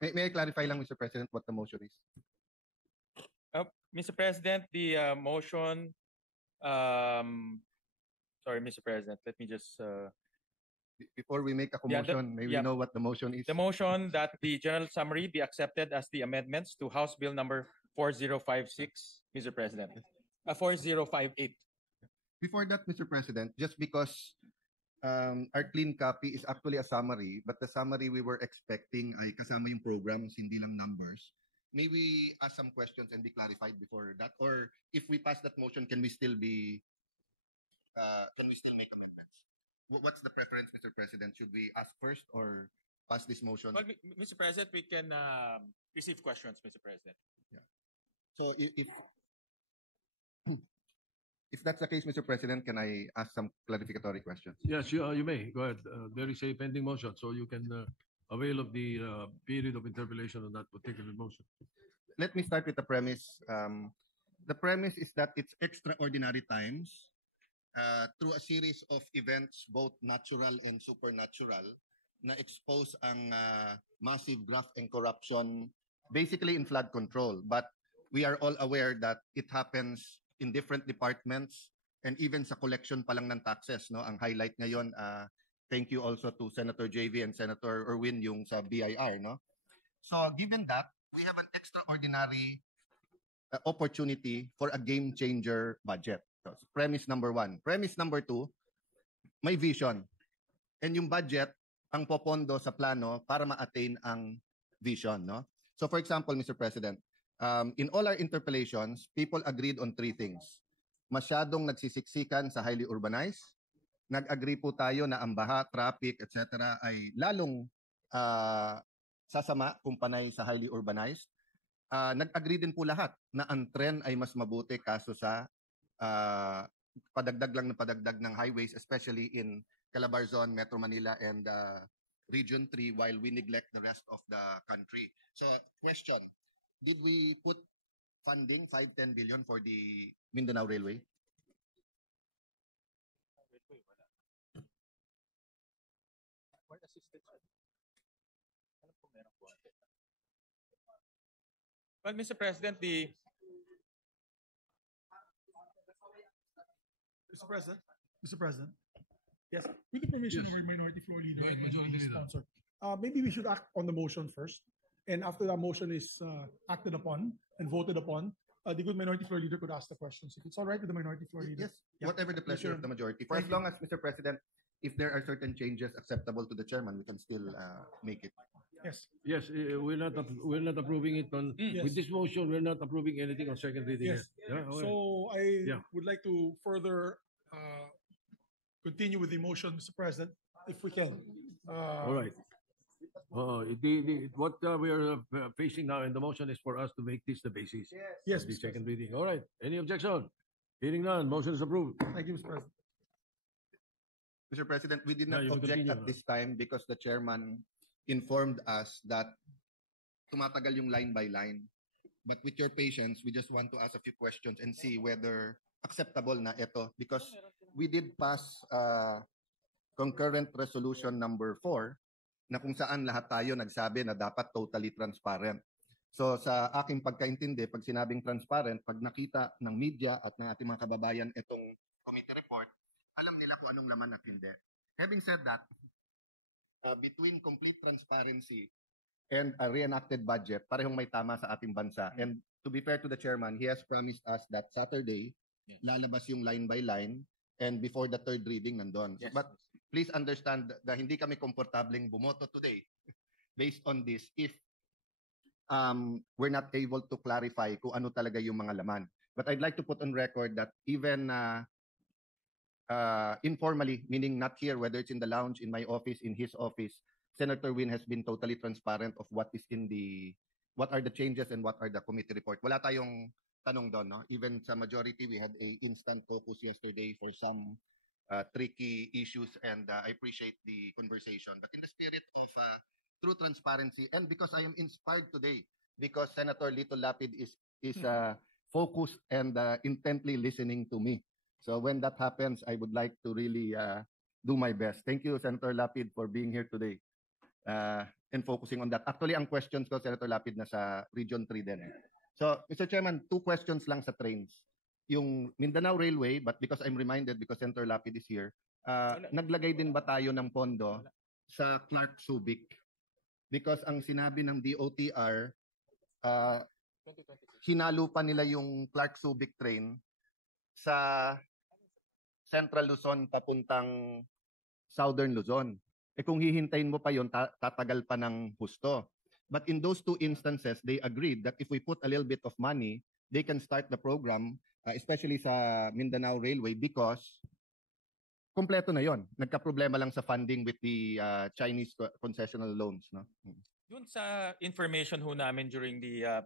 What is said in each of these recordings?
May I clarify lang, Mr. President, what the motion is? Mr. President, the motion, sorry, Mr. President, let me just, Before we make a Yeah, motion, may we yeah. know what the motion is? the motion that the general summary be accepted as the amendments to House Bill number 4056, Mr. President. 4058. Before that, Mr. President, just because our clean copy is actually a summary, but the summary we were expecting ay kasama yung programs, hindi lang numbers. May we ask some questions and be clarified before that? Or if we pass that motion, can we still make amendments? What's the preference, Mr. President? Should we ask first or pass this motion? Well, Mr. President, we can receive questions, Mr. President. So if that's the case, Mr. President, can I ask some clarificatory questions? Yes, you may. Go ahead. There is a pending motion, so you can avail of the period of interpellation on that particular motion. Let me start with the premise. The premise is that it's extraordinary times through a series of events, both natural and supernatural, na expose ang massive graft and corruption, basically in flood control. But we are all aware that it happens in different departments and even sa collection pa lang ng taxes. No? Ang highlight ngayon, thank you also to Senator JV and Senator Erwin yung sa BIR. No? So given that, we have an extraordinary opportunity for a game changer budget. So, premise number one. Premise number two, may vision. And yung budget, ang popondo sa plano para ma-attain ang vision. No? So for example, Mr. President, in all our interpellations, people agreed on three things. Masyadong nagsisiksikan sa highly urbanized. Nag-agree po tayo na ang baha, traffic, etc. ay lalong sasama kung panay sa highly urbanized. Nag-agree din po lahat na ang trend ay mas mabuti kaso sa padagdag ng highways, especially in Calabarzon, Metro Manila, and Region 3, while we neglect the rest of the country. So, question. Did we put funding, 5-10 billion for the Mindanao Railway? Well, Mr. President, Mr. President. Yes, with the permission of our Minority Floor Leader. Go ahead, Majority Leader. Sponsor. Maybe we should act on the motion first. And after that motion is acted upon and voted upon, the good Minority Floor Leader could ask the questions. If it's all right with the Minority Floor Leader. Yes, whatever the pleasure of the majority. For as long as, Mr. President, if there are certain changes acceptable to the chairman, we can still make it. Yes. Yes, we're not approving it on Yes. with this motion. We're not approving anything on second reading. Yes. Yet. Yeah, all right. So I Yeah. would like to further continue with the motion, Mr. President, if we can. All right. What we are facing now in the motion is for us to make this the basis Yes, of the Mr. second reading. All right. Any objection? Hearing none. Motion is approved. Thank you, Mr. President. Mr. President, we did not Yeah, you object continue, at this time because the chairman informed us that tumatagal yung line by line. But with your patience, we just want to ask a few questions and see whether acceptable na ito. Because we did pass concurrent resolution number 4 na kung saan lahat tayo nagsabi na dapat totally transparent. So sa aking pagkaintindi, pag sinabing transparent, pag nakita ng media at ng ating mga kababayan itong committee report, alam nila kung anong laman at hindi. Having said that, between complete transparency and a reenacted budget, parehong may tama sa ating bansa. And to be fair to the chairman, he has promised us that Saturday, lalabas yung line by line and before the third reading nandun. Yes. But please understand na hindi kami komportableng bumoto today based on this if we're not able to clarify kung ano talaga yung mga laman. But I'd like to put on record that even informally, meaning not here, whether it's in the lounge, in my office, in his office, Senator Win has been totally transparent of what are the changes and what are the committee report. Wala tayong tanong doon, no? Even sa majority, we had a instant focus yesterday for some tricky issues, and I appreciate the conversation. But in the spirit of true transparency, and because I am inspired today, because Senator Lito Lapid is focused and intently listening to me. So when that happens, I would like to really do my best. Thank you, Senator Lapid, for being here today. and focusing on that. Actually, ang questions ko, Senator Lapid, nasa Region 3 din. So, Mr. Chairman, 2 questions lang sa trains. Yung Mindanao Railway, but because I'm reminded, because Senator Lapid is here, naglagay din ba tayo ng pondo sa Clark Subic? Because ang sinabi ng DOTR, hinalo pa nila yung Clark Subic train sa Central Luzon papuntang Southern Luzon. Kung hihintayin mo pa yon, tatagal pa ng husto. But in those 2 instances, they agreed that if we put a little bit of money, they can start the program, especially sa Mindanao Railway, because kompleto na yon. Nagka-problema lang sa funding with the Chinese concessional loans. No? Yun sa information ho namin during the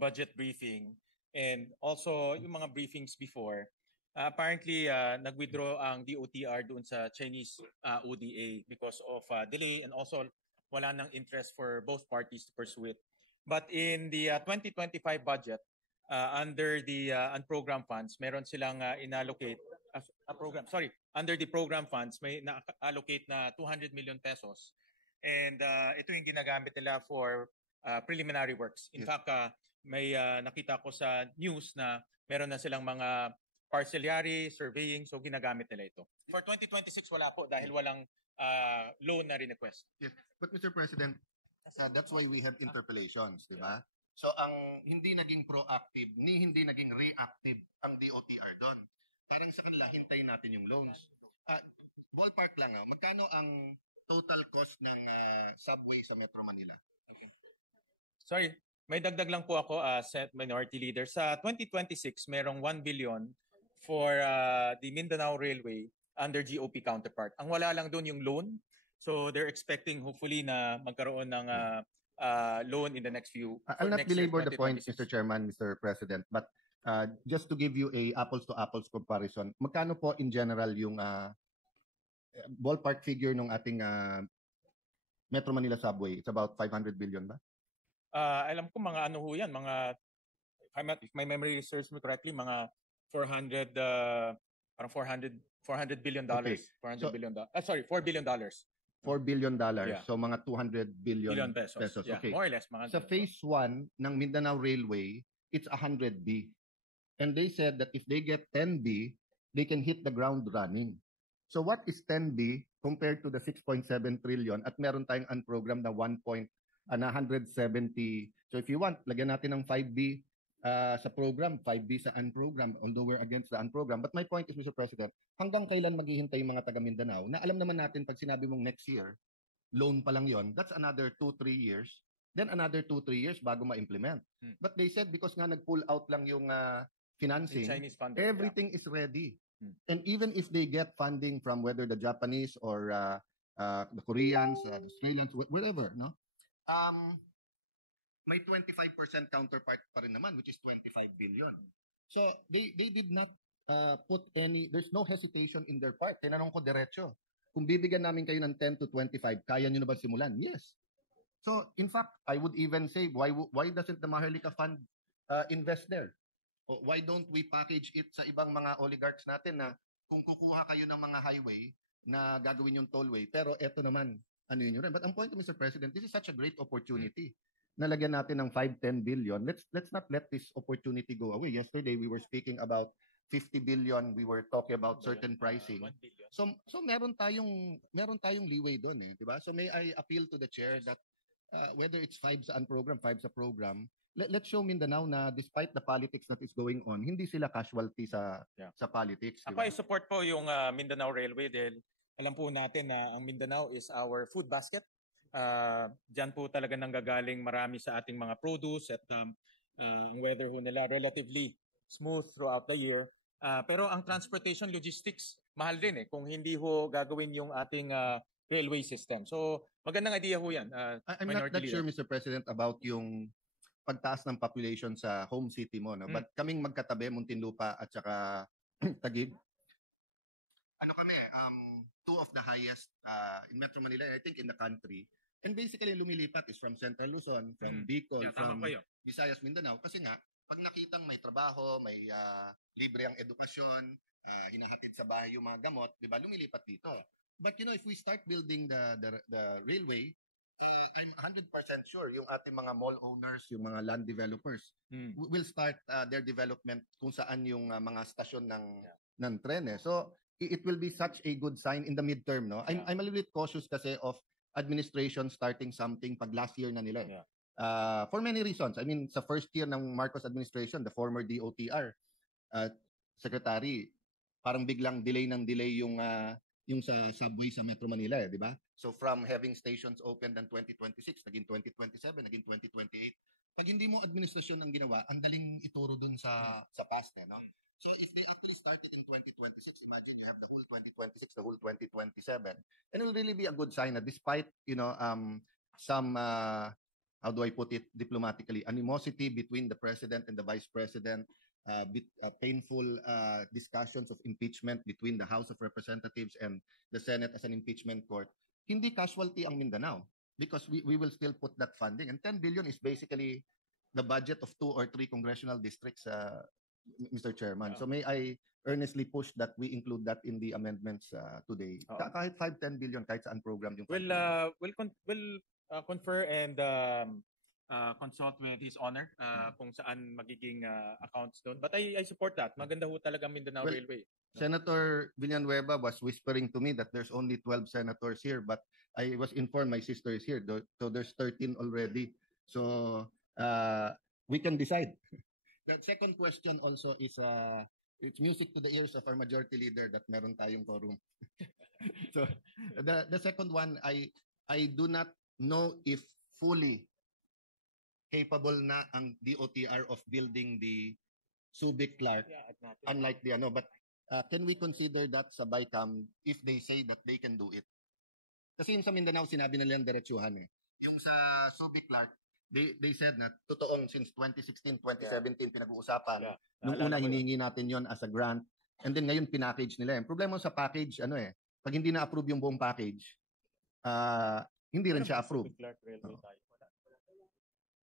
budget briefing and also yung mga briefings before, apparently nag-withdraw ang DOTR doon sa Chinese ODA because of delay and also wala nang interest for both parties to pursue it. But in the 2025 budget, under the unprogrammed funds, meron silang inallocate under the program funds, may na-allocate na 200 million pesos. And ito yung ginagamit nila for preliminary works. In fact, may nakita ko sa news na meron na silang mga parcellary, surveying, so ginagamit nila ito. For 2026, wala po dahil walang loan na request. Yes. But Mr. President, that's why we have interpellations, di ba? So ang hindi naging proactive, hindi naging reactive ang DOTR doon. Parang sa kanila, hintayin natin yung loans. Ballpark lang, magkano ang total cost ng subway sa Metro Manila? Okay. Sorry, may dagdag lang po ako, Senate Minority Leader. Sa 2026, merong 1 billion for the Mindanao Railway under GOP counterpart. Ang wala lang doon yung loan. So they're expecting hopefully na magkaroon ng loan in the next few. I'll not belabor the point, Mr. Chairman, Mr. President, but just to give you a apples-to-apples comparison, magkano po in general yung ballpark figure ng ating Metro Manila subway? It's about 500 billion ba? Alam ko mga ano ho yan, mga, if my memory serves me correctly, mga 400, parang 400 billion dollars. Okay. $4 billion. $4 billion. Yeah. So mga 200 billion pesos. Yeah, Okay. more or less. Mga Sa phase 1 ng Mindanao Railway, it's 100B. And they said that if they get 10B, they can hit the ground running. So what is 10B compared to the 6.7 trillion at meron tayong unprogrammed na 170. So if you want, lagyan natin ng 5B sa program, 5B sa unprogram, although we're against the unprogram. But my point is, Mr. President, hanggang kailan maghihintay yung mga taga Mindanao na alam naman natin pag sinabi mong next year, loan pa lang yon, that's another 2-3 years. Then another 2-3 years bago ma-implement. But they said because nga nag-pull out lang yung financing, Chinese funding, everything is ready. And even if they get funding from whether the Japanese or the Koreans, the Australians, whatever, no? May 25% counterpart pa rin naman, which is 25 billion. So they did not put any, there's no hesitation in their part. Tinanong ko diretso, kung bibigyan namin kayo ng 10 to 25, kaya nyo na ba simulan? Yes. So in fact, I would even say, why doesn't the Maharlika Fund invest there? O why don't we package it sa ibang mga oligarchs natin na kung kukuha kayo ng mga highway na gagawin yung tollway, pero eto naman, ano yun rin. But ang point, Mr. President, this is such a great opportunity. Nalagyan natin ng 5-10 billion. Let's not let this opportunity go away. Yesterday, we were speaking about 50 billion. We were talking about certain pricing. So meron tayong leeway doon, eh, di ba? So may I appeal to the chair that whether it's 5 sa unprogram, 5 sa program, let's show Mindanao na despite the politics that is going on, hindi sila casualty sa politics. Ako ay support po yung Mindanao Railway dahil alam po natin na ang Mindanao is our food basket. Diyan po talaga nanggagaling marami sa ating mga produce at ang weather ho nila relatively smooth throughout the year. Pero ang transportation logistics, mahal din kung hindi ho gagawin yung ating railway system. So magandang idea ho yan. I'm not that sure, Mr. President, about yung pagtaas ng population sa home city mo. No? But kaming magkatabi, Muntinlupa at saka Taguig, ano kami, two of the highest in Metro Manila, I think in the country. And basically, lumilipat is from Central Luzon, from Bicol, from Visayas, Mindanao. Kasi nga, pag nakitang may trabaho, may libre ang edukasyon, hinahatid sa bahay yung mga gamot, di ba, lumilipat dito. But you know, if we start building the railway, I'm 100% sure yung ating mga mall owners, yung mga land developers Mm. will start their development kung saan yung mga stasyon ng tren eh. So it will be such a good sign in the midterm, no? Yeah. I'm a little bit cautious kasi of administration starting something pag last year na nila. Yeah. For many reasons. I mean, sa first year ng Marcos administration, the former DOTR secretary, parang biglang delay yung sa subway sa Metro Manila, di ba? So from having stations opened in 2026, naging 2027, naging 2028. Pag hindi mo administrasyon ng ginawa, ang daling ituro dun sa past, no? So if they actually started in 2026, imagine you have the whole 2026, the whole 2027, and it will really be a good sign that despite, some how do I put it diplomatically, animosity between the president and the vice president, painful discussions of impeachment between the House of Representatives and the Senate as an impeachment court, hindi casualty ang Mindanao because we will still put that funding. And 10 billion is basically the budget of 2 or 3 congressional districts, Mr. Chairman. Yeah. So may I earnestly push that we include that in the amendments today. Oo. Kahit 5-10 billion, kahit saan program yung We'll funding. confer and consult with His Honor kung saan magiging accounts doon. But I support that. Maganda ho talaga Mindanao Well, Railway. Senator Villanueva was whispering to me that there's only 12 senators here, but I was informed my sister is here, so there's 13 already. So we can decide. The second question also is it's music to the ears of our majority leader that meron tayong quorum. So the second one, I do not know if fully capable na ang DOTR of building the Subic Clark, unlike the but can we consider that sa BICAM if they say that they can do it? Kasi yung sa Mindanao, sinabi na nilang diretsuhan eh. Yung sa Subic Clark, they said na totoong since 2016, 2017 pinag-uusapan. Yeah. Nung Naalala una ko yun. hiningi natin yon as a grant, and then ngayon pinackage nila. Yung problema sa package, pag hindi na-approve yung buong package, hindi rin siya approve. Subic Clark Railway tayo.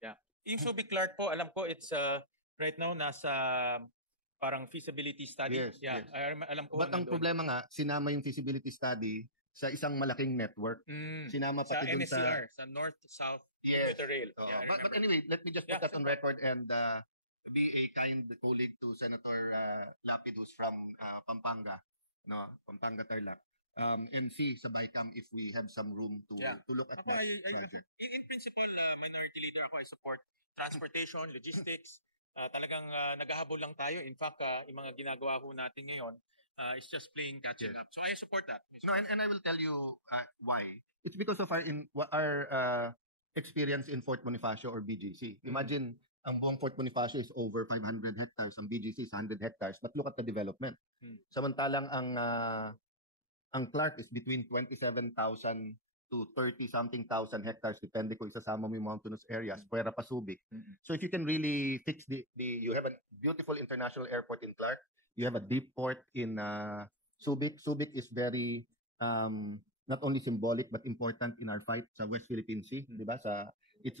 Yeah. Yung Subic Clark po, alam ko it's right now nasa parang feasibility study. Yes, Yeah. yes. Alam ko But ang nandun. problema nga, sinama yung feasibility study sa isang malaking network. Sinama Sa pati dun sa... NSCR, sa North-South Commuter Rail. Oo. Yeah, I But remember. anyway, let me just Yeah, put that on sure. record and be a kind colleague to Senator Lapid who's from Pampanga, Pampanga Tarlac, and see sa BICAM if we have some room to Yeah. look at Ako, that I- project. In principle, minority leader ako, I support transportation, logistics. Talagang naghahabol lang tayo. In fact, yung mga ginagawa ko natin ngayon is just playing catching Yes. up. So I support that. No, and I will tell you why. It's because of our experience in Fort Bonifacio or BGC. Imagine, ang buong Fort Bonifacio is over 500 hectares, ang BGC is 100 hectares, but look at the development. Samantalang ang Clark is between 27,000 to 30-something thousand hectares, depende kung isasama mo yung mountainous areas, Puera pa Subic. So if you can really fix you have a beautiful international airport in Clark, you have a deep port in Subic. Subic is very not only symbolic but important in our fight sa West Philippine Sea, di ba? It's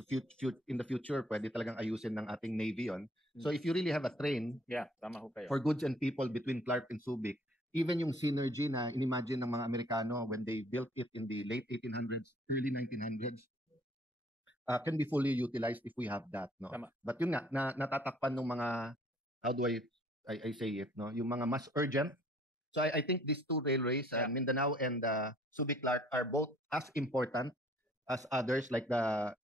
in the future, pwede talagang ayusin ng ating Navy yon. So if you really have a train Yeah, tama ho kayo. for goods and people between Clark and Subic, even yung synergy na inimagine ng mga Amerikano when they built it in the late 1800s, early 1900s, can be fully utilized if we have that, no? Tama. But yun nga, natatakpan ng mga, how do I say it, no? Yung mga mas urgent. So I think these two railways, Yeah. Mindanao and Subic Clark, are both as important as others like the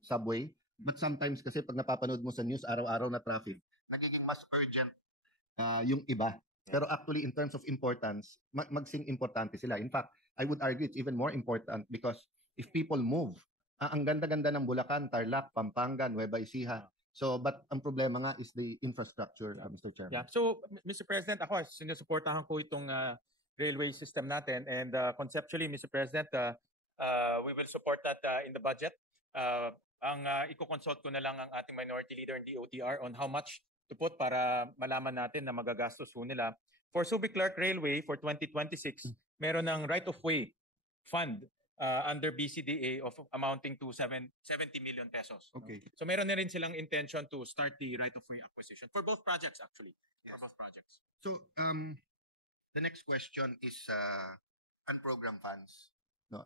subway. But sometimes kasi pag napapanood mo sa news, araw-araw na traffic, nagiging mas urgent yung iba. Pero actually, in terms of importance, magsing importante sila. In fact, I would argue it's even more important because if people move, ang ganda-ganda ng Bulacan, Tarlac, Pampanga, Nueva Ecija. So, but ang problema nga is the infrastructure, Mr. Chairman. Yeah. So, Mr. President, ako, sinusuportahan ko itong railway system natin. And conceptually, Mr. President, we will support that in the budget. Ang i-consult ko na lang ang ating minority leader in DOTR on how much to put para malaman natin na magagastos ho nila. For Subic Clark Railway, for 2026, meron ng right-of-way fund under BCDA of amounting to 70 million pesos. Okay. So meron na rin silang intention to start the right-of-way acquisition for both projects actually. Yes. For both projects. So, the next question is unprogrammed funds. No,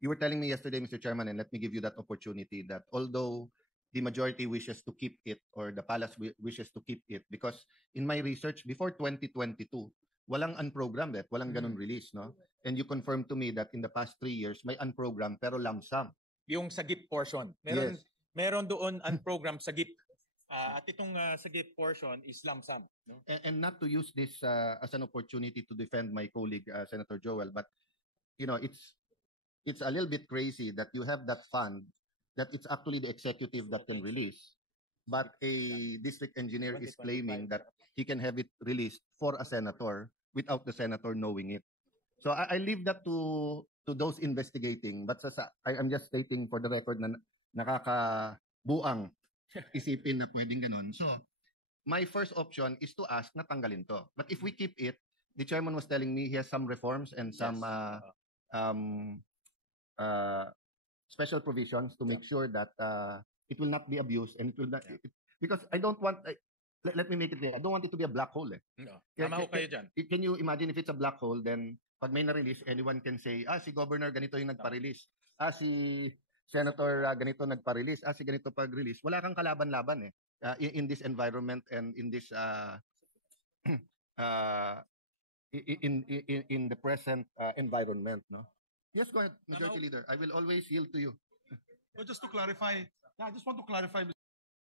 you were telling me yesterday, Mr. Chairman, and let me give you that opportunity, that although the majority wishes to keep it, or the palace wishes to keep it, because in my research, before 2022, walang unprogrammed, walang ganun release, no? And you confirmed to me that in the past 3 years, may unprogrammed pero lump sum. Yung sagip portion. Yes. Meron doon unprogrammed sagip. At itong sagip portion is lump sum. No? And not to use this as an opportunity to defend my colleague, Senator Joel, but it's a little bit crazy that you have that fund, that it's actually the executive that can release, but a district engineer is claiming that he can have it released for a senator without the senator knowing it. So I leave that to those investigating, but I'm just stating for the record na nakakabuang isipin na pwedeng ganun. So my first option is to ask na tanggalin to. But if we keep it, the chairman was telling me he has some reforms and some special provisions to make sure that it will not be abused, and it will not, because I don't want, let me make it clear, I don't want it to be a black hole. No. Tama ko kayo dyan. Can you imagine if it's a black hole, then pag may na-release, anyone can say, si Governor ganito yung nagpa-release. Si Senator ganito nagpa-release. Si ganito pag-release. Wala kang kalaban-laban in this environment and in this in the present environment, no? Yes, go ahead, Majority Leader. I will always yield to you. But just to clarify, I just want to clarify,